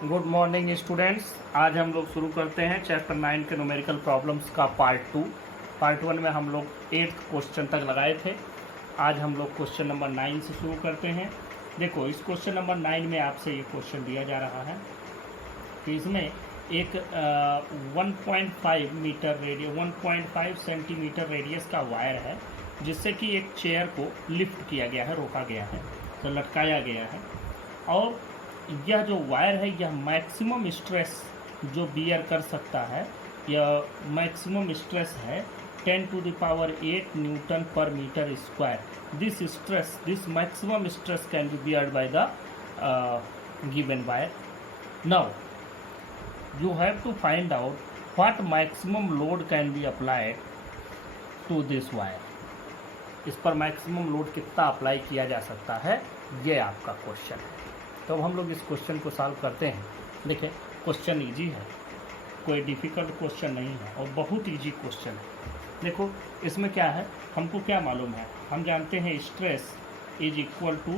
Good morning students. आज हम लोग शुरू करते हैं चैप्टर 9 के न्यूमेरिकल प्रॉब्लम्स का पार्ट 2। पार्ट 1 में हम लोग 8th क्वेश्चन तक लगाए थे। आज हम लोग क्वेश्चन नंबर 9 से शुरू करते हैं। देखो, इस क्वेश्चन नंबर 9 में आपसे ये क्वेश्चन दिया जा रहा है कि इसमें एक 1.5 मीटर रेडियस 1.5 सेंटीमीटर रेडियस का वायर है, जिससे कि एक चेयर को लिफ्ट किया गया है, रोका गया है, तो लटकाया गया है। और यह जो वायर है यह मैक्सिमम स्ट्रेस जो बियर कर सकता है, यह मैक्सिमम स्ट्रेस है 10 to the power 8 newton per metre square. This maximum stress can be beared by the given wire. Now you have to find out what maximum load can be applied to this wire। इस पर maximum load कितना apply किया जा सकता है, ये आपका question है। तो अब हम लोग इस क्वेश्चन को सॉल्व करते हैं। देखिए, क्वेश्चन इजी है, कोई डिफ़िकल्ट क्वेश्चन नहीं है और बहुत इजी क्वेश्चन है। देखो, इसमें क्या है, हमको क्या मालूम है, हम जानते हैं stress is equal to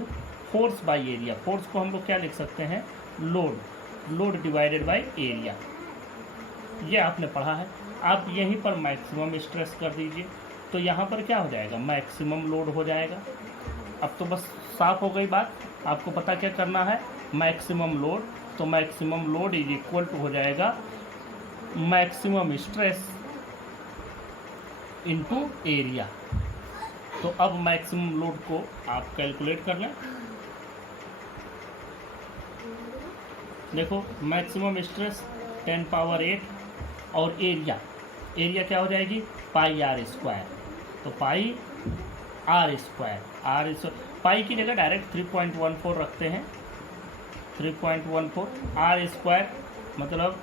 force by area. Force को हम लोग क्या लिख सकते हैं, लोड डिवाइडेड बाय एरिया। ये आपने पढ़ा है। आप यहीं पर मैक्सिमम स्ट्रेस कर दीजिए, तो यहाँ पर क्या हो जाएगा, मैक्सिमम लोड हो जाएगा। अब तो बस साफ हो गई बात। आपको पता क्या करना है, मैक्सिमम लोड। तो maximum load is equal to हो जाएगा मैक्सिमम स्ट्रेस इनटू एरिया। तो अब मैक्सिमम लोड को आप कैलकुलेट कर लें। देखो, मैक्सिमम स्ट्रेस 10 पावर 8 और एरिया क्या हो जाएगी, पाई आर स्क्वायर। तो पाई आर स्क्वायर पाई की जगह डायरेक्ट 3.14 रखते हैं। 3.14 आर स्क्वायर मतलब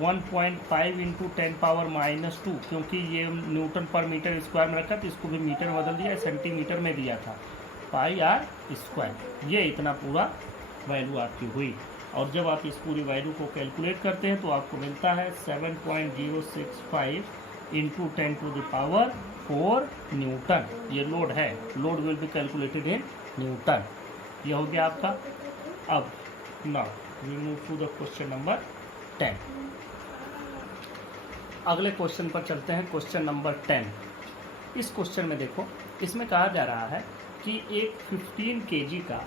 1.5 इंटू 10 पावर -2, क्योंकि ये न्यूटन पर मीटर स्क्वायर में रखा तो इसको भी मीटर में बदल दिया, सेंटीमीटर में दिया था। पाई आर स्क्वायर, ये इतना पूरा वैल्यू आपकी हुई। और जब आप इस पूरी वैल्यू को कैलकुलेट करते हैं तो आपको मिलता है 7.065 into 10 to the power 4 newton. ये लोड है, load will be calculated in newton. ये हो गया आपका। अब now we move to the question number 10। अगले क्वेश्चन पर चलते हैं, क्वेश्चन नंबर 10। इस क्वेश्चन में देखो, इसमें कहा जा रहा है कि एक 15 kg का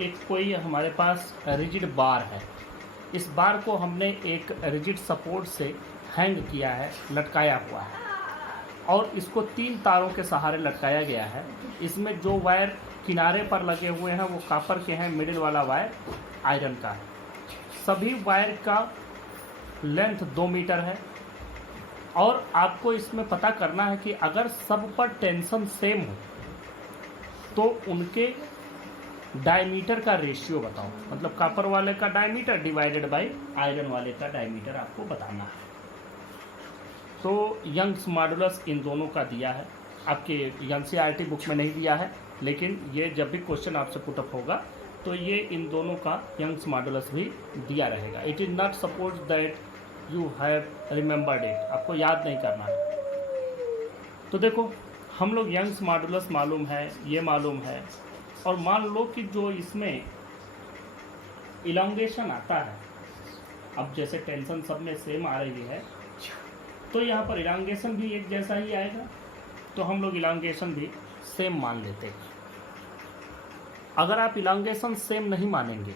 एक कोई हमारे पास रिजिड बार है। इस बार को हमने एक रिजिड सपोर्ट से हैंग किया है, लटकाया हुआ है, और इसको 3 तारों के सहारे लटकाया गया है। इसमें जो वायर किनारे पर लगे हुए हैं वो कॉपर के हैं, मिडिल वाला वायर आयरन का है। सभी वायर का लेंथ 2 मीटर है। और आपको इसमें पता करना है कि अगर सब पर टेंशन सेम हो तो उनके डायमीटर का रेशियो बताओ। मतलब कॉपर वाले का डायमीटर डिवाइडेड बाय आयरन वाले का डायमीटर आपको बताना है। तो यंग्स मॉडुलस इन दोनों का दिया है, आपके एनसीईआरटी बुक में नहीं दिया है, लेकिन ये जब भी क्वेश्चन आपसे पुटअप होगा तो ये इन दोनों का यंग्स मॉडुलस भी दिया रहेगा। It is not suppose that you have remembered it, आपको याद नहीं करना है। तो देखो, हम लोग यंग्स मॉडुलस मालूम है, ये मालूम है, और मान लो कि जो इसमें इलांगेशन आता है, अब जैसे टेंशन सब में सेम आ रही है तो यहाँ पर इलांगेशन भी एक जैसा ही आएगा, तो हम लोग इलांगेशन भी सेम मान लेते हैं। अगर आप इलांगेशन सेम नहीं मानेंगे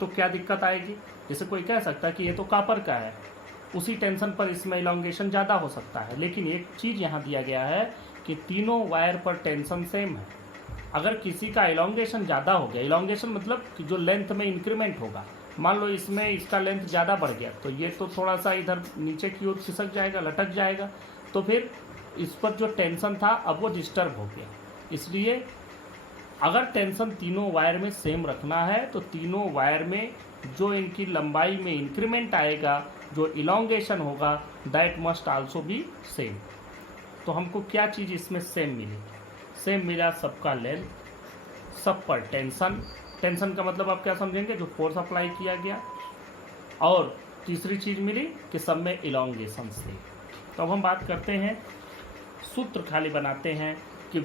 तो क्या दिक्कत आएगी, जैसे कोई कह सकता है कि ये तो कॉपर का है, उसी टेंशन पर इसमें इलांगेशन ज़्यादा हो सकता है। लेकिन एक चीज़ यहाँ दिया गया है कि तीनों वायर पर टेंशन सेम है। अगर किसी का इलांगेशन ज़्यादा हो गया, इलांगेशन मतलब कि जो लेंथ में इंक्रीमेंट होगा, मान लो इसमें इसका लेंथ ज़्यादा बढ़ गया तो ये तो थोड़ा सा इधर नीचे की ओर खिसक जाएगा, लटक जाएगा, तो फिर इस पर जो टेंशन था अब वो डिस्टर्ब हो गया। इसलिए अगर टेंशन तीनों वायर में सेम रखना है तो तीनों वायर में जो इनकी लंबाई में इंक्रीमेंट आएगा, जो इलांगेशन होगा, that must also be same. तो हमको क्या चीज़ इसमें सेम मिली, सेम मिला सबका लेंथ, सब पर टेंशन। टेंशन का मतलब आप क्या समझेंगे, जो फोर्स अप्लाई किया गया। और तीसरी चीज़ मिली कि सब में इलांगेशन से। तो अब हम बात करते हैं, सूत्र खाली बनाते हैं कि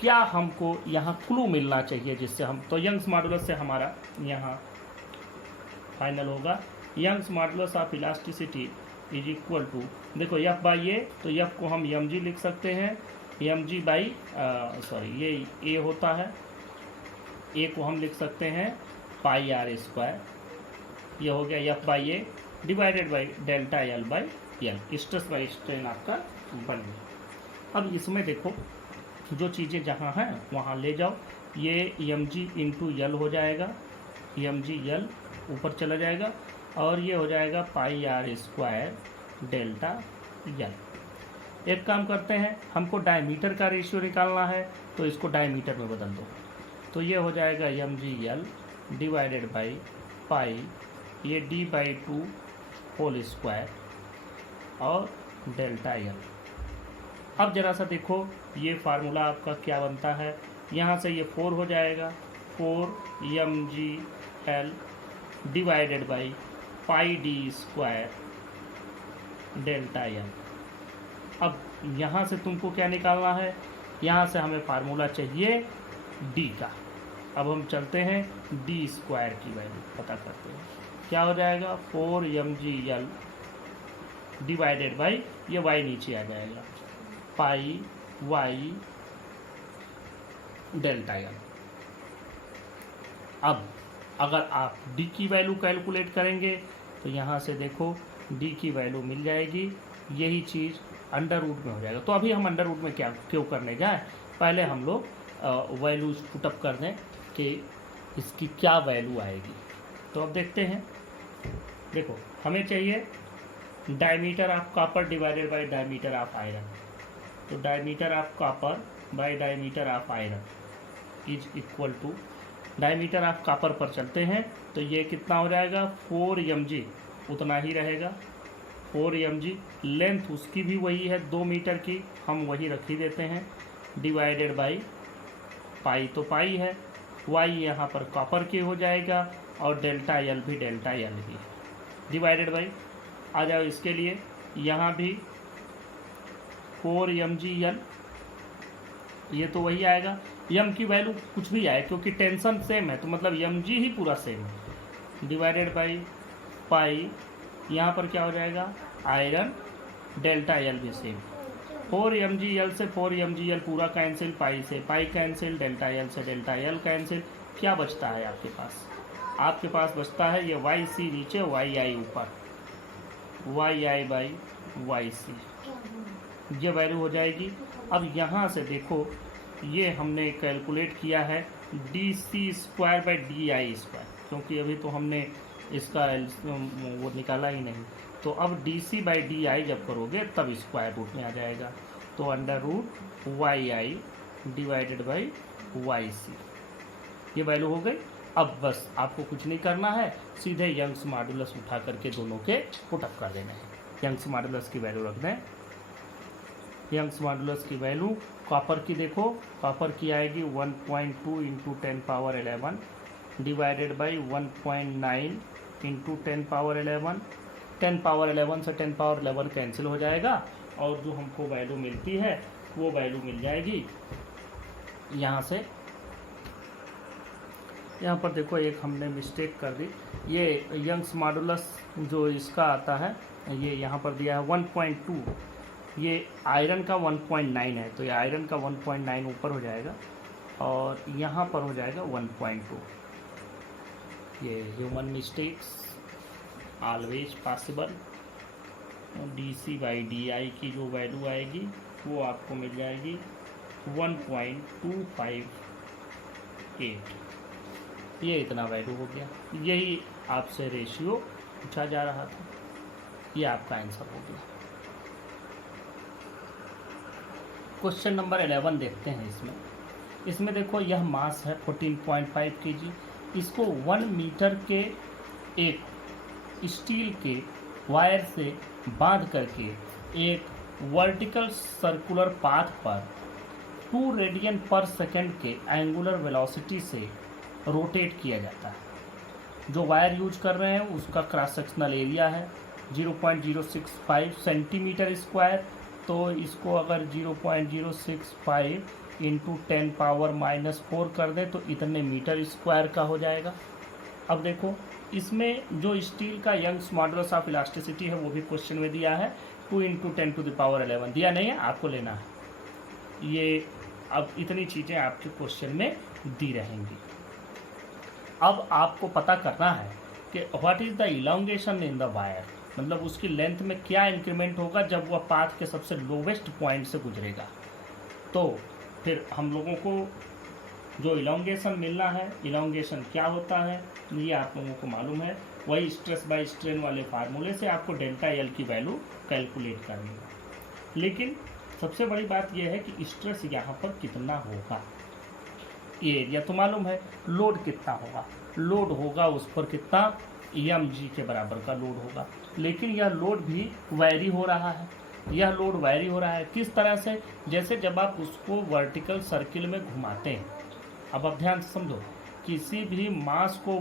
क्या हमको यहाँ क्लू मिलना चाहिए जिससे हम, तो यंग्स मॉडुलस से हमारा यहाँ फाइनल होगा Young's modulus of elasticity is equal to, देखो एफ बाई ए, तो एफ को हम एम जी लिख सकते हैं, एम जी बाई सॉरी ये ए होता है, ए को हम लिख सकते हैं पाई आर स्क्वायर, ये हो गया F by A divided by delta L by L, stress by strain आपका बन गया। अब इसमें देखो जो चीज़ें जहाँ हैं वहाँ ले जाओ, ये एम जी इंटू यल हो जाएगा, एम जी यल ऊपर चला जाएगा और ये हो जाएगा पाई आर स्क्वायर डेल्टा यल। एक काम करते हैं, हमको डायमीटर का रेशियो निकालना है तो इसको डायमीटर में बदल दो, तो ये हो जाएगा M G L divided by pi ये D by two whole square और डेल्टा यल। अब जरा सा देखो ये फार्मूला आपका क्या बनता है, यहाँ से ये 4 हो जाएगा, 4 M G L divided by pi D square delta L. अब यहाँ से तुमको क्या निकालना है, यहाँ से हमें फार्मूला चाहिए डी का। अब हम चलते हैं डी स्क्वायर की वैल्यू पता करते हैं, क्या हो जाएगा 4 M G L divided by ये वाई नीचे आ जाएगा पाई वाई डेल्टा एल। अब अगर आप डी की वैल्यू कैलकुलेट करेंगे तो यहाँ से देखो डी की वैल्यू मिल जाएगी, यही चीज़ अंडर रूट में हो जाएगा। तो अभी हम अंडर रूट में क्या क्यों करने जाए, पहले हम लोग वैल्यूज पुटअप कर दें कि इसकी क्या वैल्यू आएगी। तो अब देखते हैं, देखो हमें चाहिए diameter of copper divided by diameter of iron, तो diameter of copper by diameter of iron is equal to, diameter of copper पर चलते हैं तो ये कितना हो जाएगा 4 एम जी, उतना ही रहेगा 4 एम जी। लेंथ उसकी भी वही है 2 मीटर की, हम वही रख ही देते हैं डिवाइडेड बाई पाई, तो पाई है, वाई यहाँ पर कॉपर के हो जाएगा और डेल्टा एल भी डेल्टा एल ही डिवाइडेड बाई, आ जाओ इसके लिए यहाँ भी 4 एम जी एल, ये तो वही आएगा, एम की वैल्यू कुछ भी आए क्योंकि टेंशन सेम है तो मतलब एम जी ही पूरा सेम है डिवाइडेड बाई पाई, यहाँ पर क्या हो जाएगा आयरन डेल्टा एल भी सेम, 4 एम जी एल से 4 एम जी एल पूरा कैंसिल, पाई से पाई कैंसिल, डेल्टा एल से डेल्टा एल कैंसिल, क्या बचता है आपके पास, आपके पास बचता है ये वाई सी नीचे वाई आई ऊपर, Y I by Y C, ये वैल्यू हो जाएगी। अब यहाँ से देखो ये हमने कैलकुलेट किया है D C square by D I square, क्योंकि अभी तो हमने इसका वो निकाला ही नहीं, तो अब D C by D I जब करोगे तब स्क्वायर रूट में आ जाएगा, तो under root Y I divided by Y C, ये वैल्यू हो गई। अब बस आपको कुछ नहीं करना है, सीधे यंग्स मॉडुलस उठा करके दोनों के पुटअप कर देना है। यंग्स मॉडुलस की वैल्यू रख दें, यंग्स मॉडुलस की वैल्यू कॉपर की देखो, कॉपर की आएगी 1.2 into 10 power 11 divided by 1.9 into 10 power 11, 10 power 11 से 10 पावर 11 कैंसिल हो जाएगा और जो हमको वैल्यू मिलती है वो वैल्यू मिल जाएगी यहाँ से। यहाँ पर देखो एक हमने मिस्टेक कर दी, ये यंग्स मॉडुलस जो इसका आता है ये यहाँ पर दिया है 1.2, ये आयरन का 1.9 है, तो ये आयरन का 1.9 ऊपर हो जाएगा और यहाँ पर हो जाएगा 1.2। ये human mistakes always possible. D C by D I की जो वैल्यू आएगी वो आपको मिल जाएगी 1.258, ये इतना वैल्यू हो गया, यही आपसे रेशियो पूछा जा रहा था, ये आपका आंसर हो गया। क्वेश्चन नंबर 11 देखते हैं। इसमें देखो यह मास है 14.5 kg, इसको 1 मीटर के एक स्टील के वायर से बांध करके एक वर्टिकल सर्कुलर पाथ पर 2 रेडियन पर सेकेंड के एंगुलर वेलोसिटी से रोटेट किया जाता है। जो वायर यूज कर रहे हैं उसका क्रॉस सेक्शनल एरिया है 0.065 सेंटीमीटर स्क्वायर, तो इसको अगर 0.065 इंटू 10 पावर -4 कर दें तो इतने मीटर स्क्वायर का हो जाएगा। अब देखो इसमें जो स्टील का यंग्स मॉडुलस ऑफ इलास्टिसिटी है वो भी क्वेश्चन में दिया है, 2 × 10⁻11 दिया नहीं है, आपको लेना है। ये अब इतनी चीज़ें आपके क्वेश्चन में दी रहेंगी। अब आपको पता करना है कि what is the elongation in the wire, मतलब उसकी लेंथ में क्या इंक्रीमेंट होगा जब वह पाथ के सबसे लोवेस्ट पॉइंट से गुजरेगा। तो फिर हम लोगों को जो इलोंगेशन मिलना है, इलोंगेशन क्या होता है ये आप लोगों को मालूम है, वही स्ट्रेस बाय स्ट्रेन वाले फार्मूले से आपको डेल्टा एल की वैल्यू कैलकुलेट करनी है। लेकिन सबसे बड़ी बात यह है कि स्ट्रेस यहाँ पर कितना होगा, ये एरिया तो मालूम है, लोड कितना होगा, लोड होगा उस पर कितना mg के बराबर का लोड होगा। लेकिन यह लोड भी वैरी हो रहा है, यह लोड वैरी हो रहा है किस तरह से, जैसे जब आप उसको वर्टिकल सर्किल में घुमाते हैं। अब आप ध्यान से समझो, किसी भी मास को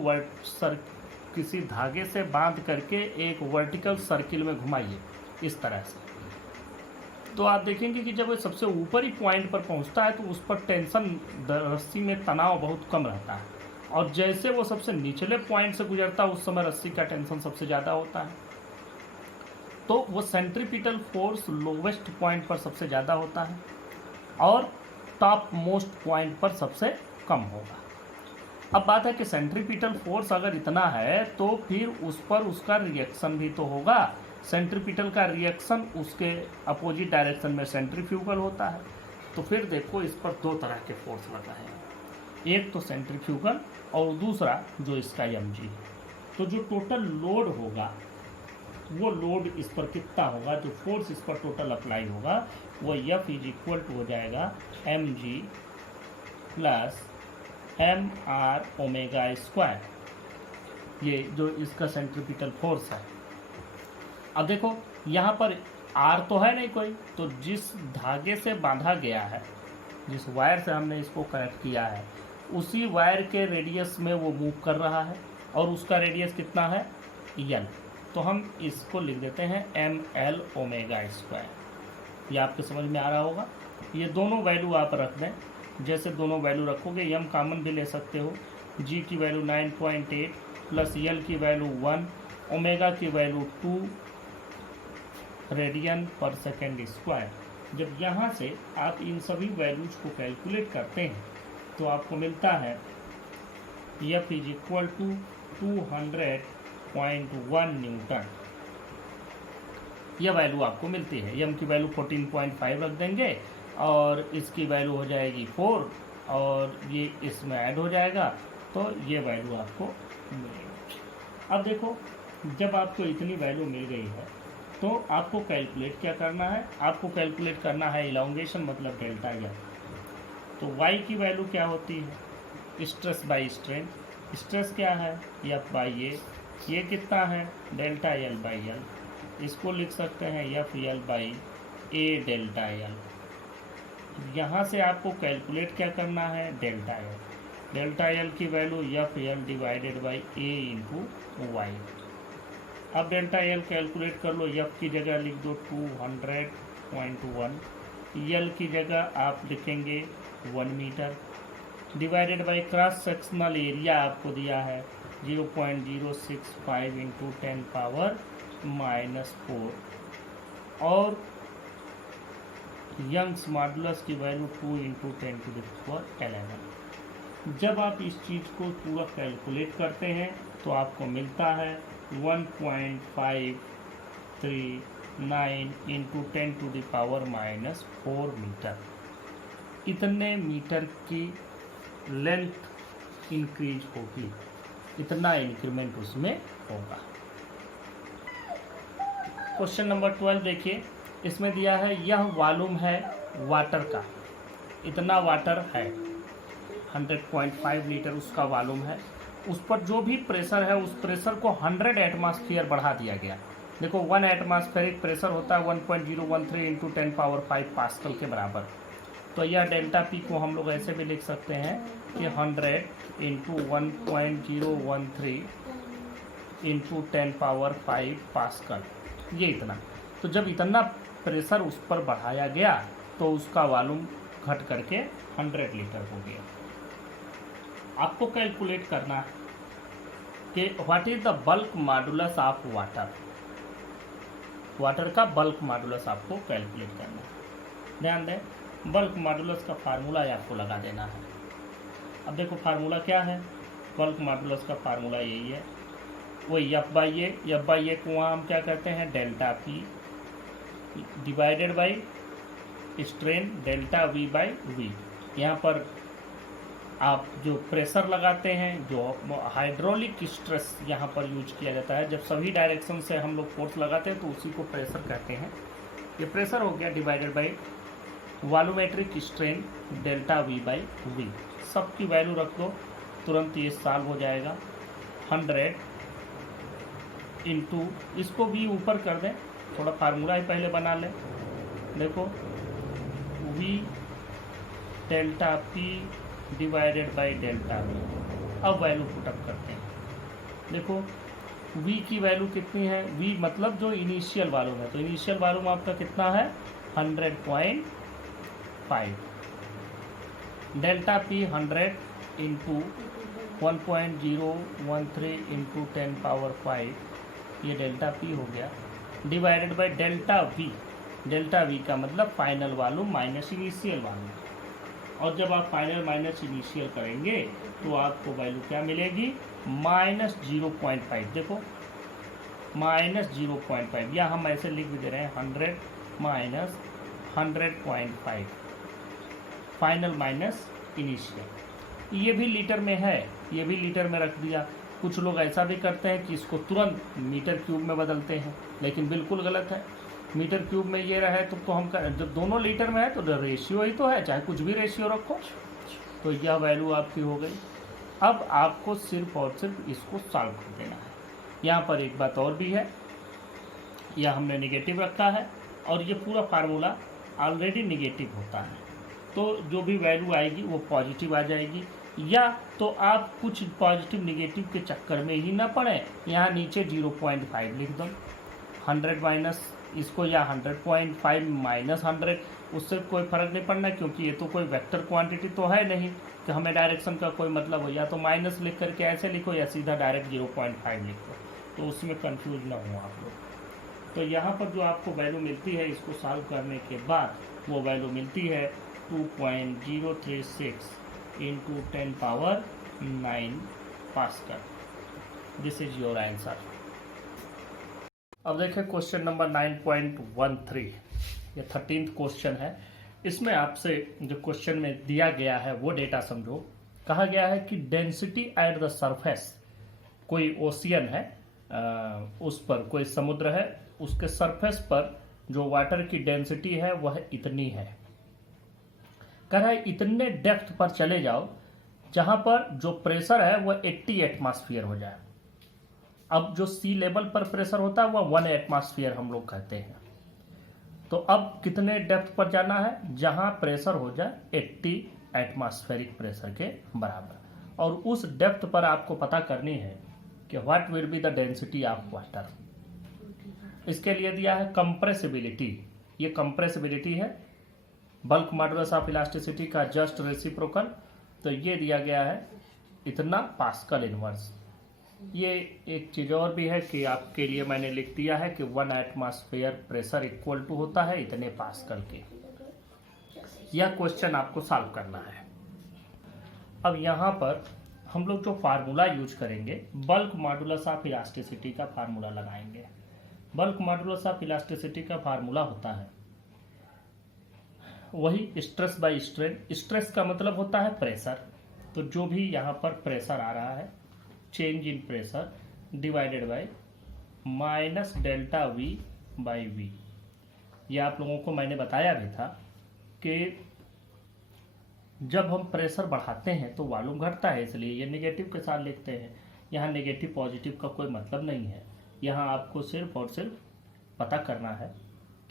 किसी धागे से बांध करके एक वर्टिकल सर्किल में घुमाइए इस तरह से, तो आप देखेंगे कि जब वो सबसे ऊपरी पॉइंट पर पहुंचता है तो उस पर टेंशन, रस्सी में तनाव बहुत कम रहता है, और जैसे वो सबसे निचले पॉइंट से गुजरता है उस समय रस्सी का टेंशन सबसे ज़्यादा होता है। तो वो सेंट्रीपिटल फोर्स लोवेस्ट पॉइंट पर सबसे ज़्यादा होता है और टॉप मोस्ट पॉइंट पर सबसे कम होगा। अब बात है कि सेंट्रीपिटल फोर्स अगर इतना है तो फिर उस पर उसका रिएक्शन भी तो होगा। सेंट्रीपिटल का रिएक्शन उसके अपोजिट डायरेक्शन में सेंट्रीफ्यूगल होता है। तो फिर देखो इस पर दो तरह के फोर्स लगा है, एक तो सेंट्रीफ्यूगल और दूसरा जो इसका mg है। तो जो टोटल लोड होगा वो लोड इस पर कितना होगा, जो फोर्स इस पर टोटल अप्लाई होगा वो F = हो जाएगा mg प्लस mr⍵², ये जो इसका सेंट्रीपिटल फोर्स है। अब देखो यहाँ पर R तो है नहीं कोई, तो जिस धागे से बांधा गया है, जिस वायर से हमने इसको कनेक्ट किया है, उसी वायर के रेडियस में वो मूव कर रहा है और उसका रेडियस कितना है L। तो हम इसको लिख देते हैं ml⍵²। ये आपको समझ में आ रहा होगा। ये दोनों वैल्यू आप रख दें, जैसे दोनों वैल्यू रखोगे m कॉमन भी ले सकते हो, g की वैल्यू 9.8 प्लस l की वैल्यू 1, ओमेगा की वैल्यू 2 रेडियन पर सेकेंड स्क्वायर। जब यहाँ से आप इन सभी वैल्यूज को कैलकुलेट करते हैं तो आपको मिलता है F = 200.1 न्यूटन। यह वैल्यू आपको मिलती है। m की वैल्यू 14.5 रख देंगे और इसकी वैल्यू हो जाएगी 4 और ये इसमें ऐड हो जाएगा, तो ये वैल्यू आपको मिलेगी। अब देखो जब आपको इतनी वैल्यू मिल गई है तो आपको कैलकुलेट क्या करना है, आपको कैलकुलेट करना है इलोंगेशन मतलब डेल्टा एल। तो y की वैल्यू क्या होती है, स्ट्रेस बाई स्ट्रेन। स्ट्रेस क्या है F/A, ये कितना है डेल्टा L/L। इसको लिख सकते हैं FL/A डेल्टा एल। यहाँ से आपको कैलकुलेट क्या करना है डेल्टा एल। डेल्टा एल की वैल्यू FL/A × y। अब डेल्टा एल कैलकुलेट कर लो, F की जगह लिख दो 200.1, L की जगह आप लिखेंगे 1 metre, divided by cross sectional area आपको दिया है 0.065 × 10⁻⁴ और यंग्स मॉडुलस की वैल्यू 2 × 10⁻11। जब आप इस चीज़ को पूरा कैलकुलेट करते हैं तो आपको मिलता है 1.539 × 10⁻⁴ मीटर। इतने मीटर की लेंथ इंक्रीज होगी, इतना इंक्रीमेंट उसमें होगा। क्वेश्चन नंबर 12 देखिए, इसमें दिया है यह वॉल्यूम है वाटर का, इतना वाटर है 100.5 लीटर उसका वॉल्यूम है। उस पर जो भी प्रेशर है उस प्रेशर को 100 एटमॉस्फेयर बढ़ा दिया गया। देखो 1 एटमॉस्फेरिक प्रेशर होता है 1.013 × 10⁵ पास्कल के बराबर। तो यह डेल्टा पी को हम लोग ऐसे भी लिख सकते हैं कि 100 × 1.013 × 10⁵ पास्कल, ये इतना। तो जब इतना प्रेशर उस पर बढ़ाया गया तो उसका वॉल्यूम घट करके 100 लीटर हो गया। आपको कैलकुलेट करना है कि what is the bulk modulus of water. Water का बल्क मॉडुलस आपको कैलकुलेट करना है। ध्यान दें, बल्क मॉडुलस का फार्मूला आपको लगा देना है। अब देखो फार्मूला क्या है, बल्क मॉडुलस का फार्मूला यही है, वही एफ बाई ए को हम क्या कहते हैं, delta P divided by strain delta V by V. यहाँ पर आप जो प्रेशर लगाते हैं, जो हाइड्रोलिक स्ट्रेस यहाँ पर यूज किया जाता है, जब सभी डायरेक्शन से हम लोग फोर्स लगाते हैं तो उसी को प्रेशर कहते हैं। ये प्रेशर हो गया divided by volumetric strain delta V by V. सबकी वैल्यू रख दो, तुरंत ये सॉल्व हो जाएगा। 100 इंटू, इसको भी ऊपर कर दें, थोड़ा फार्मूला ही पहले बना लें। देखो we delta P divided by delta we. अब वैल्यू पुटअप करते हैं। देखो v की वैल्यू कितनी है, v मतलब जो इनिशियल वॉल्यूम है, तो इनिशियल वॉल्यूम आपका कितना है 100.5, delta P 100 into 1.013 into 10 power 5, ये डेल्टा पी हो गया, divided by delta we. Delta we का मतलब final volume minus initial volume. और जब आप फाइनल माइनस इनिशियल करेंगे तो आपको वैल्यू क्या मिलेगी, -0.5। देखो -0.5, या हम ऐसे लिख भी दे रहे हैं 100 माइनस 100.5 फाइनल माइनस इनिशियल। ये भी लीटर में है, ये भी लीटर में रख दिया। कुछ लोग ऐसा भी करते हैं कि इसको तुरंत मीटर क्यूब में बदलते हैं, लेकिन बिल्कुल गलत है। मीटर क्यूब में ये रहे तो हम जब दोनों लीटर में है तो रेशियो ही तो है, चाहे कुछ भी रेशियो रखो। तो यह वैल्यू आपकी हो गई। अब आपको सिर्फ और सिर्फ इसको सॉल्व कर देना है। यहाँ पर एक बात और भी है, यह हमने निगेटिव रखा है और ये पूरा फार्मूला ऑलरेडी निगेटिव होता है, तो जो भी वैल्यू आएगी वो पॉजिटिव आ जाएगी। या तो आप कुछ पॉजिटिव निगेटिव के चक्कर में ही ना पड़े, यहाँ नीचे 0.5 लिख दो, 100 माइनस इसको, या 100.5 माइनस 100, उससे कोई फ़र्क नहीं पड़ना, क्योंकि ये तो कोई वेक्टर क्वांटिटी तो है नहीं कि हमें डायरेक्शन का कोई मतलब हो। या तो माइनस लिख करके ऐसे लिखो या सीधा डायरेक्ट 0.5 लिखो, तो उसमें कंफ्यूज ना हो आप लोग। तो यहाँ पर जो आपको वैल्यू मिलती है, इसको सॉल्व करने के बाद वो वैल्यू मिलती है 2.036 into 10 power 9 pascal. This is your answer. अब देखें क्वेश्चन नंबर 9.13, ये 13th क्वेश्चन है। इसमें आपसे जो क्वेश्चन में दिया गया है वो डेटा समझो। कहा गया है कि डेंसिटी एट द सरफेस, कोई ओशियन है, उस पर कोई समुद्र है, उसके सरफेस पर जो वाटर की डेंसिटी है वह इतनी है। कह रहा है इतने डेप्थ पर चले जाओ जहां पर जो प्रेशर है वह 80 एटमॉस्फेयर हो जाए। अब जो सी लेवल पर प्रेशर होता है वह 1 एटमॉस्फेयर हम लोग कहते हैं। तो अब कितने डेप्थ पर जाना है, जहां प्रेशर हो जाए 80 एटमॉस्फेरिक प्रेशर के बराबर, और उस डेप्थ पर आपको पता करनी है कि what will be the density of water. इसके लिए दिया है कंप्रेसिबिलिटी, ये कंप्रेसिबिलिटी है बल्क मॉडुलस ऑफ इलास्टिसिटी का जस्ट रेसिप्रोकल। तो ये दिया गया है इतना पास्कल इनवर्स। ये एक चीज़ और भी है कि आपके लिए मैंने लिख दिया है कि 1 एटमॉस्फेयर प्रेशर इक्वल टू होता है इतने पास्कल के। यह क्वेश्चन आपको सॉल्व करना है। अब यहाँ पर हम लोग जो फार्मूला यूज करेंगे, बल्क मॉडुलस ऑफ इलास्टिसिटी का फार्मूला लगाएंगे। बल्क मॉडुलस ऑफ इलास्टिसिटी का फार्मूला होता है वही स्ट्रेस बाय स्ट्रेन। स्ट्रेस का मतलब होता है प्रेशर, तो जो भी यहाँ पर प्रेशर आ रहा है, change in pressure divided by minus delta V by V. ये आप लोगों को मैंने बताया भी था कि जब हम प्रेशर बढ़ाते हैं तो वॉल्यूम घटता है, इसलिए ये नेगेटिव के साथ लिखते हैं। यहाँ नेगेटिव पॉजिटिव का कोई मतलब नहीं है, यहाँ आपको सिर्फ और सिर्फ पता करना है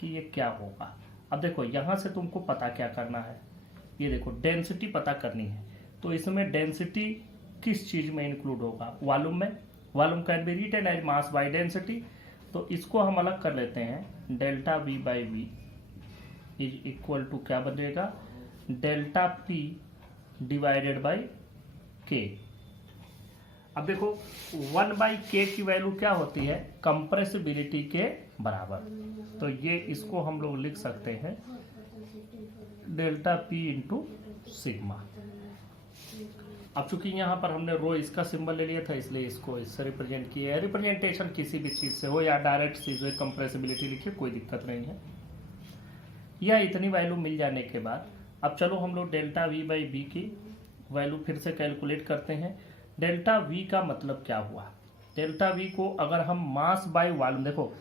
कि ये क्या होगा। अब देखो यहाँ से तुमको पता क्या करना है, ये देखो डेंसिटी पता करनी है। तो इसमें डेंसिटी किस चीज़ में इंक्लूड होगा, वॉल्यूम में। Volume can be written as mass by density. तो इसको हम अलग कर लेते हैं, delta V by V is equal to क्या बनेगा, डेल्टा पी डिवाइडेड बाई के। अब देखो 1/k की वैल्यू क्या होती है, कंप्रेसिबिलिटी के बराबर। तो ये इसको हम लोग लिख सकते हैं डेल्टा पी इंटू सिग्मा। अब चूंकि यहाँ पर हमने रो इसका सिंबल ले लिया था, इसलिए इसको इससे रिप्रेजेंट किया है। रिप्रेजेंटेशन किसी भी चीज़ से हो या डायरेक्ट सीधे कंप्रेसिबिलिटी लिखिए, कोई दिक्कत नहीं है। यह इतनी वैल्यू मिल जाने के बाद अब चलो हम लोग डेल्टा वी बाई बी की वैल्यू फिर से कैलकुलेट करते हैं। डेल्टा वी का मतलब क्या हुआ, डेल्टा वी को अगर हम मास बाय वॉल्यूम, देखो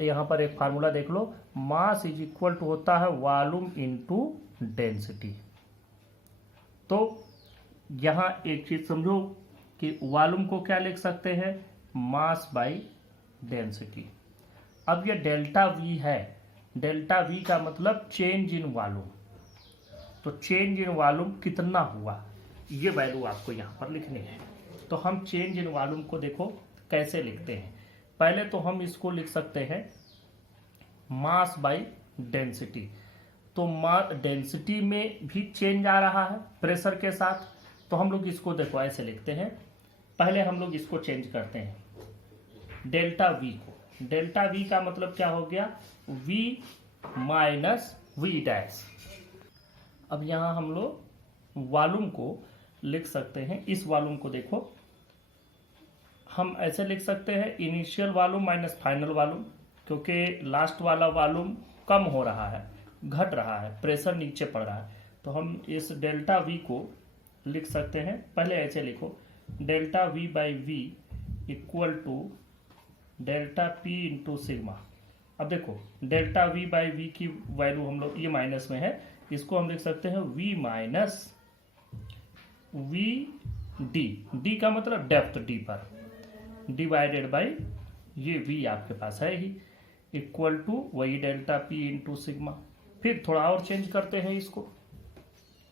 यहाँ पर एक फार्मूला देख लो, मास इज इक्वल टू होता है वॉल्यूम इनटू डेंसिटी। तो यहाँ एक चीज समझो कि वॉल्यूम को क्या लिख सकते हैं, मास बाय डेंसिटी। अब ये डेल्टा वी है, डेल्टा वी का मतलब चेंज इन वॉल्यूम। तो चेंज इन वॉल्यूम कितना हुआ, ये वैल्यू आपको यहाँ पर लिखनी है। तो हम चेंज इन वॉल्यूम को देखो कैसे लिखते हैं। पहले तो हम इसको लिख सकते हैं मास बाय डेंसिटी। तो डेंसिटी में भी चेंज आ रहा है प्रेशर के साथ, तो हम लोग इसको देखो ऐसे लिखते हैं। पहले हम लोग इसको चेंज करते हैं डेल्टा वी को। डेल्टा वी का मतलब क्या हो गया, वी माइनस वी डैश। अब यहाँ हम लोग वॉल्यूम को लिख सकते हैं, इस वॉल्यूम को देखो हम ऐसे लिख सकते हैं initial volume minus final volume, क्योंकि लास्ट वाला वॉल्यूम कम हो रहा है, घट रहा है, प्रेशर नीचे पड़ रहा है। तो हम इस डेल्टा वी को लिख सकते हैं, पहले ऐसे लिखो delta V by V equal to delta P into sigma. अब देखो डेल्टा वी बाई वी की वैल्यू हम लोग ये माइनस में है, इसको हम लिख सकते हैं V minus V D, D का मतलब डेप्थ डीपर, डिवाइडेड बाई ये वी आपके पास है ही, इक्वल टू वही डेल्टा पी इंटू सिग्मा। फिर थोड़ा और चेंज करते हैं इसको,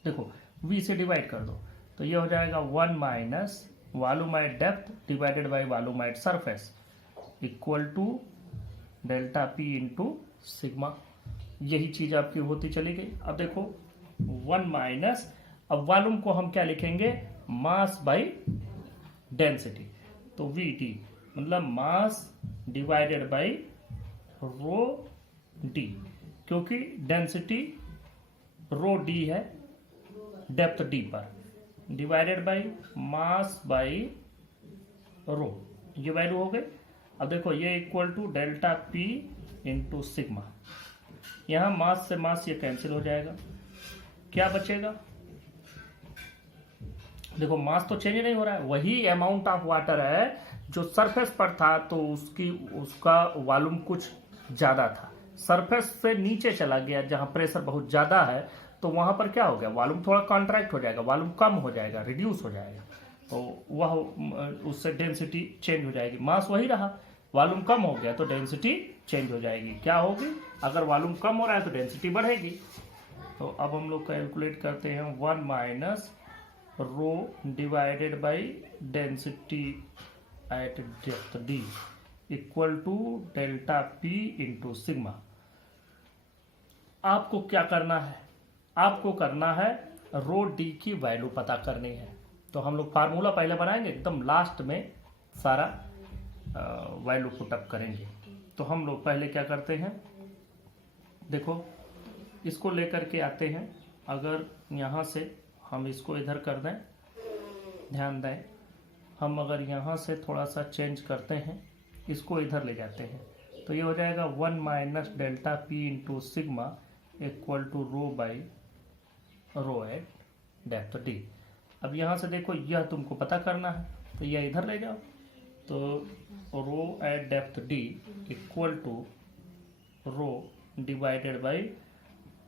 देखो v से डिवाइड कर दो तो ये हो जाएगा 1 minus volume at depth divided by volume at surface equal to delta P into sigma. यही चीज आपकी होती चली गई। अब देखो 1 माइनस, अब वॉल्यूम को हम क्या लिखेंगे, मास बाई डेंसिटी। तो वी टी मतलब mass divided by rho D, क्योंकि डेंसिटी रो डी है डेप्थ डी पर, divided by mass by rho, ये वैल्यू हो गई। अब देखो ये equal to delta P into sigma. यहां मास से मास ये कैंसिल हो जाएगा, क्या बचेगा, देखो मास तो चेंज नहीं हो रहा है, वही अमाउंट ऑफ वाटर है जो सरफेस पर था, तो उसका वॉल्यूम कुछ ज्यादा था, सरफेस से नीचे चला गया जहां प्रेशर बहुत ज्यादा है, तो वहां पर क्या हो गया, वॉल्यूम थोड़ा कॉन्ट्रैक्ट हो जाएगा, वॉल्यूम कम हो जाएगा, रिड्यूस हो जाएगा, तो वह उससे डेंसिटी चेंज हो जाएगी। मास वही रहा, वॉल्यूम कम हो गया तो डेंसिटी चेंज हो जाएगी। क्या होगी, अगर वॉल्यूम कम हो रहा है तो डेंसिटी बढ़ेगी। तो अब हम लोग कैलकुलेट करते हैं 1 minus rho divided by density at depth D equal to delta P into sigma. आपको क्या करना है, आपको करना है रो डी की वैल्यू पता करनी है। तो हम लोग फार्मूला पहले बनाएंगे, एकदम लास्ट में सारा वैल्यू पुटअप करेंगे। तो हम लोग पहले क्या करते हैं, देखो इसको लेकर के आते हैं, अगर यहाँ से हम इसको इधर कर दें, ध्यान दें, हम अगर यहाँ से थोड़ा सा चेंज करते हैं, इसको इधर ले जाते हैं, तो ये हो जाएगा 1 minus delta P into sigma equal to rho by rho at depth D. अब यहाँ से देखो यह तुमको पता करना है, तो यह इधर ले जाओ, तो rho at depth D equal to rho divided by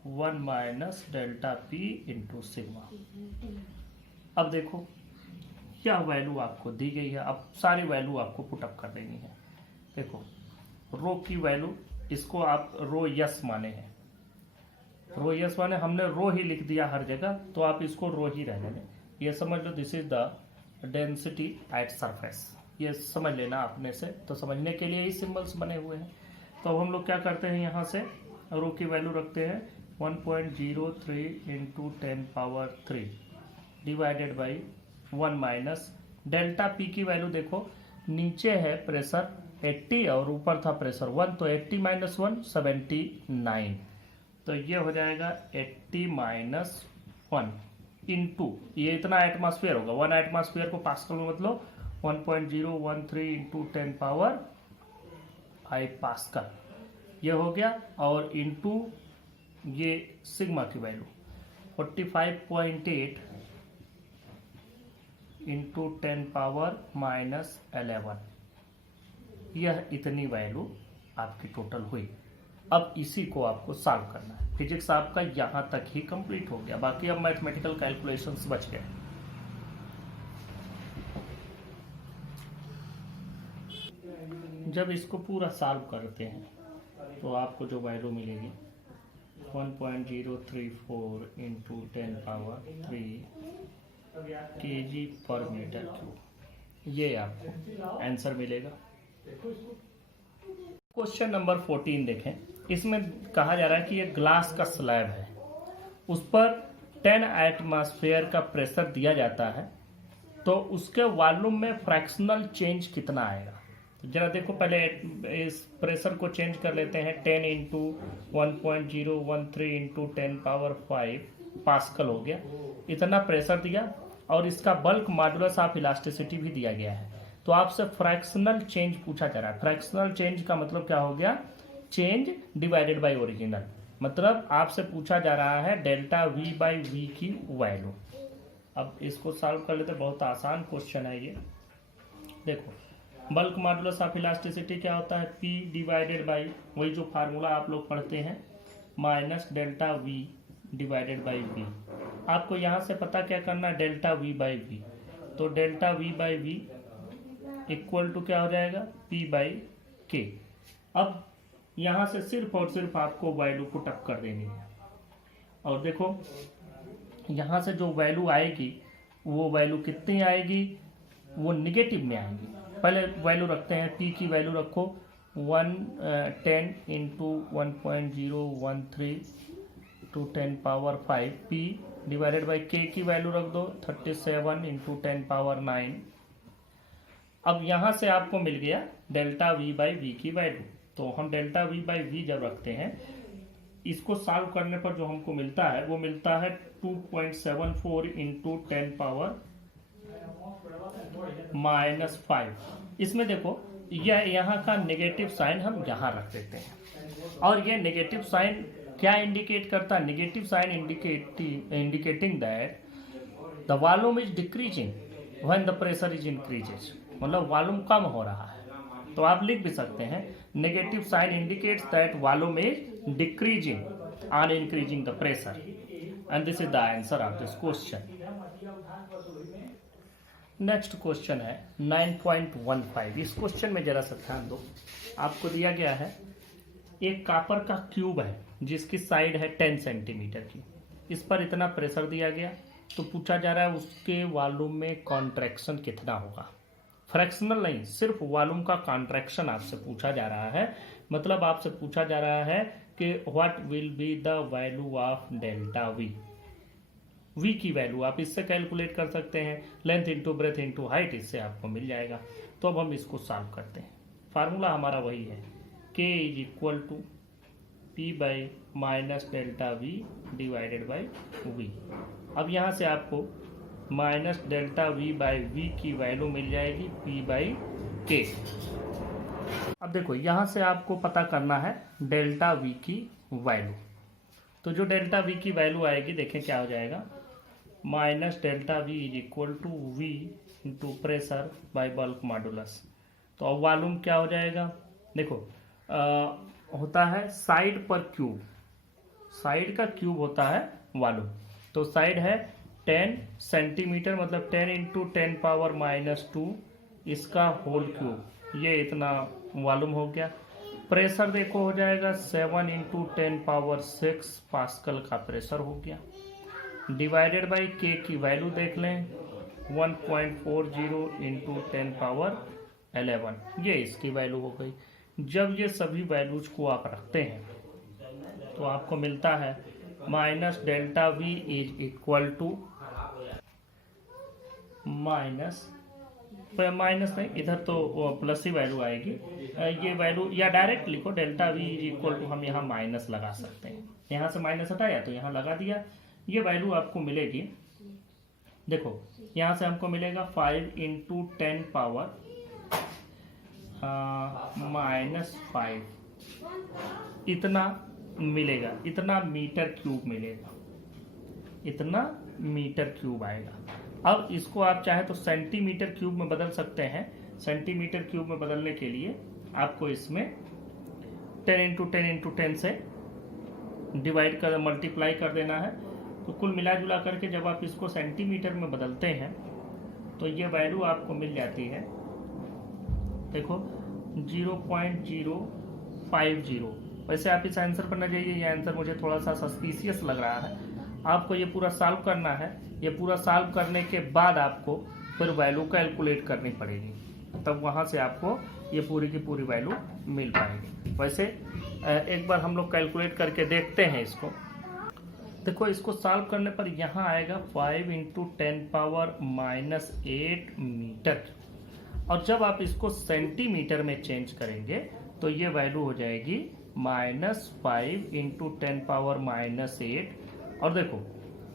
1 minus delta P into sigma. अब देखो क्या वैल्यू आपको दी गई है, अब सारी वैल्यू आपको पुटअप कर देनी है। देखो रो की वैल्यू, इसको आप रो यस माने हैं, रो यस माने हमने रो ही लिख दिया हर जगह, तो आप इसको रो ही रहने दें। ये समझ लो this is the density at surface, ये समझ लेना अपने से, तो समझने के लिए ही सिंबल्स बने हुए हैं। तो अब हम लोग क्या करते हैं, यहाँ से रो की वैल्यू रखते हैं 1.03 into 10 power 3 divided by 1 minus delta P की वैल्यू देखो, नीचे है प्रेशर 80 और ऊपर था प्रेशर 1, तो 80 माइनस 1 79, तो ये हो जाएगा 80 माइनस 1 इंटू, ये इतना एटमॉस्फेयर होगा, 1 एटमॉस्फेयर को पास्कल में मतलब 1.013 इंटू 10 पावर 5 पास्कल, ये हो गया, और इंटू ये सिग्मा की वैल्यू 45.8 इंटू 10 पावर माइनस 11, यह इतनी वैल्यू आपकी टोटल हुई। अब इसी को आपको सॉल्व करना है। फिजिक्स आपका यहाँ तक ही कंप्लीट हो गया, बाकी अब मैथमेटिकल कैलकुलेशंस बच गए। जब इसको पूरा सॉल्व करते हैं तो आपको जो वैल्यू मिलेगी 1.034 इंटू 10 पावर 3 kg पर मीटर क्यूब, ये आपको आंसर मिलेगा। क्वेश्चन नंबर 14 देखें। इसमें कहा जा रहा है कि ये ग्लास का स्लैब है, उस पर 10 एटमॉस्फेयर का प्रेशर दिया जाता है, तो उसके वॉल्यूम में फ्रैक्शनल चेंज कितना आएगा। तो जरा देखो, पहले इस प्रेशर को चेंज कर लेते हैं। 10 इंटू 1.013 इंटू 10 पावर 5 पास्कल हो गया, इतना प्रेशर दिया, और इसका बल्क मॉडुलस ऑफ इलास्टिसिटी भी दिया गया है। तो आपसे फ्रैक्शनल चेंज पूछा जा रहा है। फ्रैक्शनल चेंज का मतलब क्या हो गया, चेंज डिवाइडेड बाय ओरिजिनल, मतलब आपसे पूछा जा रहा है डेल्टा वी बाई वी की वैल्यू। अब इसको सॉल्व कर लेते, बहुत आसान क्वेश्चन है ये। देखो, बल्क मॉडुलस ऑफ इलास्टिसिटी क्या होता है, पी डिवाइडेड बाई वही जो फार्मूला आप लोग पढ़ते हैं, minus delta V divided by V. आपको यहाँ से पता क्या करना है, डेल्टा वी बाई वी। तो delta V by V equal to क्या हो जाएगा, पी बाई के। अब यहाँ से सिर्फ और सिर्फ आपको वैल्यू को टक कर देनी है, और देखो यहाँ से जो वैल्यू आएगी वो वैल्यू कितनी आएगी, वो निगेटिव में आएगी। पहले वैल्यू रखते हैं, पी की वैल्यू रखो 10 into 1.013 to 10 power 5, P divided by K की वैल्यू रख दो 37 इंटू 10 पावर 9। अब यहाँ से आपको मिल गया डेल्टा वी बाई वी की वैल्यू। तो हम डेल्टा वी बाई वी जब रखते हैं, इसको सॉल्व करने पर जो हमको मिलता है वो मिलता है 2.74 इंटू 10 पावर -5। इसमें देखो, यह यहाँ का नेगेटिव साइन हम यहाँ रख देते हैं, और ये नेगेटिव साइन क्या इंडिकेट करता है, negative sign indicating that the volume is decreasing when the pressure is increases, मतलब वॉल्यूम कम हो रहा है। तो आप लिख भी सकते हैं, negative sign indicates that volume is decreasing on increasing the pressure, and this is the answer of this question. Next question है 9.15। इस क्वेश्चन में जरा सा ध्यान दो। आपको दिया गया है एक कॉपर का क्यूब है जिसकी साइड है 10 सेंटीमीटर की, इस पर इतना प्रेशर दिया गया, तो पूछा जा रहा है उसके वॉल्यूम में कॉन्ट्रैक्शन कितना होगा। फ्रैक्शनल नहीं, सिर्फ वॉल्यूम का कॉन्ट्रैक्शन आपसे पूछा जा रहा है। मतलब आपसे पूछा जा रहा है कि what will be the value of delta V. V की वैल्यू आप इससे कैलकुलेट कर सकते हैं, length into breadth into height, इससे आपको मिल जाएगा। तो अब हम इसको सॉल्व करते हैं। फार्मूला हमारा वही है, K is equal to P by minus delta V divided by V. अब यहाँ से आपको minus delta V by V की वैल्यू मिल जाएगी पी बाई के। अब देखो, यहाँ से आपको पता करना है डेल्टा वी की वैल्यू। तो जो डेल्टा वी की वैल्यू आएगी, देखें क्या हो जाएगा, minus delta V is equal to V into pressure by bulk modulus. तो अब वॉल्यूम क्या हो जाएगा, देखो होता है साइड पर क्यूब, साइड का क्यूब होता है वॉल्यूम। तो साइड है 10 सेंटीमीटर, मतलब 10 इंटू 10 पावर -2, इसका होल क्यूब, ये इतना वॉल्यूम हो गया। प्रेशर देखो हो जाएगा 7 इंटू 10 पावर 6 पास्कल का प्रेशर हो गया, डिवाइडेड बाई के की वैल्यू देख लें 1.40 इंटू 10 पावर 11, ये इसकी वैल्यू हो गई। जब ये सभी वैल्यूज को आप रखते हैं तो आपको मिलता है minus delta V is equal to minus minus नहीं, इधर तो वो प्लस ही वैल्यू आएगी। ये वैल्यू या डायरेक्ट लिखो डेल्टा वी इक्वल टू, हम यहाँ माइनस लगा सकते हैं, यहाँ से माइनस हटाया तो यहाँ लगा दिया। ये वैल्यू आपको मिलेगी, देखो यहाँ से हमको मिलेगा 5 इंटू 10 पावर -5, इतना मिलेगा, इतना मीटर क्यूब मिलेगा, इतना मीटर क्यूब आएगा। अब इसको आप चाहे तो सेंटीमीटर क्यूब में बदल सकते हैं। सेंटीमीटर क्यूब में बदलने के लिए आपको इसमें 10 इंटू 10 इंटू 10 से डिवाइड कर मल्टीप्लाई कर देना है। तो कुल मिला जुला करके जब आप इसको सेंटीमीटर में बदलते हैं तो ये वैल्यू आपको मिल जाती है, देखो 0.050। वैसे आप इस आंसर पर न जाइए, ये आंसर मुझे थोड़ा सा सस्पिशियस लग रहा है। आपको ये पूरा सॉल्व करना है। ये पूरा सॉल्व करने के बाद आपको फिर वैल्यू कैलकुलेट करनी पड़ेगी, तब वहाँ से आपको ये पूरी की पूरी वैल्यू मिल पाएगी। वैसे एक बार हम लोग कैलकुलेट करके देखते हैं इसको। देखो इसको सॉल्व करने पर यहाँ आएगा 5 इंटू 10 पावर -8 मीटर, और जब आप इसको सेंटीमीटर में चेंज करेंगे तो ये वैल्यू हो जाएगी -5 इंटू 10 पावर -8। और देखो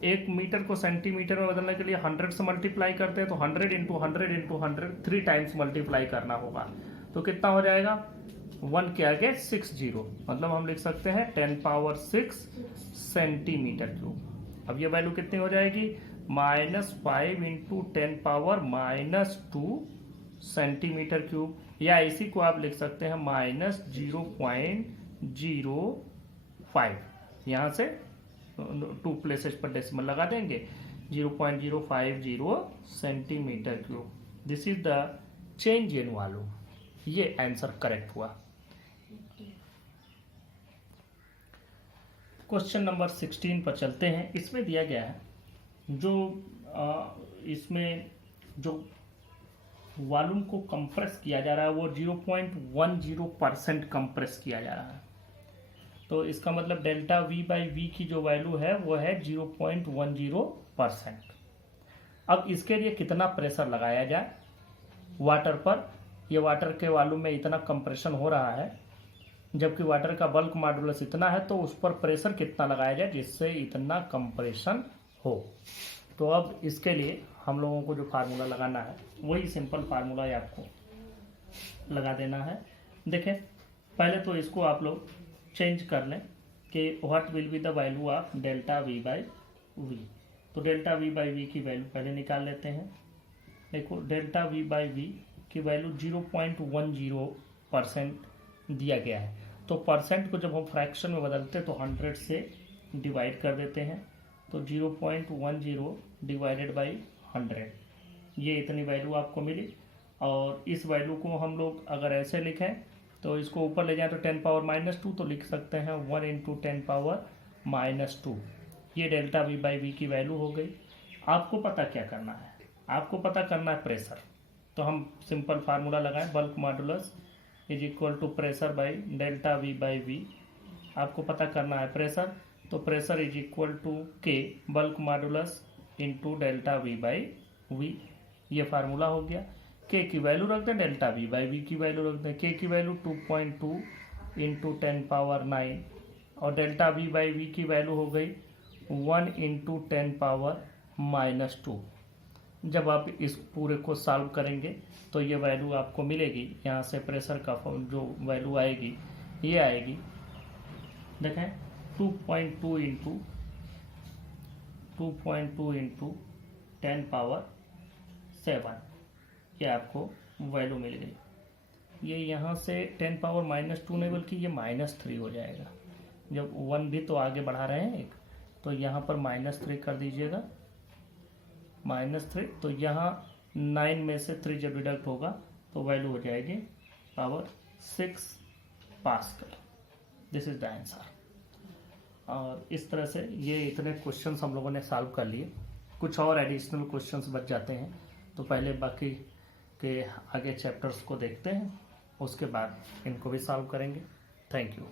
1 मीटर को सेंटीमीटर में बदलने के लिए 100 से मल्टीप्लाई करते हैं, तो 100 इंटू 100 इंटू 100 3 टाइम्स मल्टीप्लाई करना होगा। तो कितना हो जाएगा, 1 के आगे 6 जीरो, मतलब हम लिख सकते हैं 10 पावर 6 सेंटीमीटर क्यूब। अब ये वैल्यू कितनी हो जाएगी, -5 इंटू 10 पावर -2 सेंटीमीटर क्यूब, या इसी को आप लिख सकते हैं -0.05। यहाँ से 2 प्लेसेस पर डेसिमल लगा देंगे, 0.050 centimetre cube. This is the change in volume. ये आंसर करेक्ट हुआ। क्वेश्चन नंबर 16 पर चलते हैं। इसमें दिया गया है जो इसमें जो वॉल्यूम को कंप्रेस किया जा रहा है वो 0.10% कंप्रेस किया जा रहा है। तो इसका मतलब डेल्टा V बाई वी की जो वैल्यू है वो है 0.10%। अब इसके लिए कितना प्रेशर लगाया जाए वाटर पर। ये वाटर के वॉल्यूम में इतना कंप्रेशन हो रहा है, जबकि वाटर का बल्क मॉडुलस इतना है, तो उस पर प्रेशर कितना लगाया जाए जिससे इतना कंप्रेशन हो। तो अब इसके लिए हम लोगों को जो फार्मूला लगाना है वही सिंपल फार्मूला ही आपको लगा देना है। देखें पहले तो इसको आप लोग चेंज कर लें कि what will be the value of delta V by V. तो डेल्टा V बाई वी की वैल्यू पहले निकाल लेते हैं। देखो डेल्टा V बाई वी की वैल्यू 0.10% दिया गया है। तो परसेंट को जब हम फ्रैक्शन में बदलते हैं तो 100 से डिवाइड कर देते हैं, तो 0.10 डिवाइडेड बाई 100, ये इतनी वैल्यू आपको मिली। और इस वैल्यू को हम लोग अगर ऐसे लिखें तो इसको ऊपर ले जाएं तो 10 पावर -2, तो लिख सकते हैं 1 इंटू 10 पावर -2। ये डेल्टा V बाई वी की वैल्यू हो गई। आपको पता क्या करना है, आपको पता करना है प्रेशर। तो हम सिंपल फार्मूला लगाएं, bulk modulus is equal to pressure by delta V by V. आपको पता करना है प्रेशर, तो pressure is equal to K bulk modulus into delta V by V. ये फार्मूला हो गया। K की वैल्यू रख दें, डेल्टा V बाई वी की वैल्यू रख दें। K की वैल्यू 2.2 इंटू 10 पावर 9, और डेल्टा V बाई वी की वैल्यू हो गई 1 इंटू 10 पावर -2। जब आप इस पूरे को सॉल्व करेंगे तो ये वैल्यू आपको मिलेगी। यहाँ से प्रेशर का जो वैल्यू आएगी ये आएगी, देखें 2.2 इंटू 10 पावर 7, ये आपको वैल्यू मिल गई। ये यहाँ से 10 पावर -2 नहीं बल्कि ये -3 हो जाएगा। जब 1 भी तो आगे बढ़ा रहे हैं एक, तो यहाँ पर -3 कर दीजिएगा, -3। तो यहाँ 9 में से 3 जब डिडक्ट होगा तो वैल्यू हो जाएगी power 6 pascal. This is the answer. और इस तरह से ये इतने क्वेश्चंस हम लोगों ने सॉल्व कर लिए। कुछ और एडिशनल क्वेश्चंस बच जाते हैं, तो पहले बाकी के आगे चैप्टर्स को देखते हैं, उसके बाद इनको भी सॉल्व करेंगे। Thank you.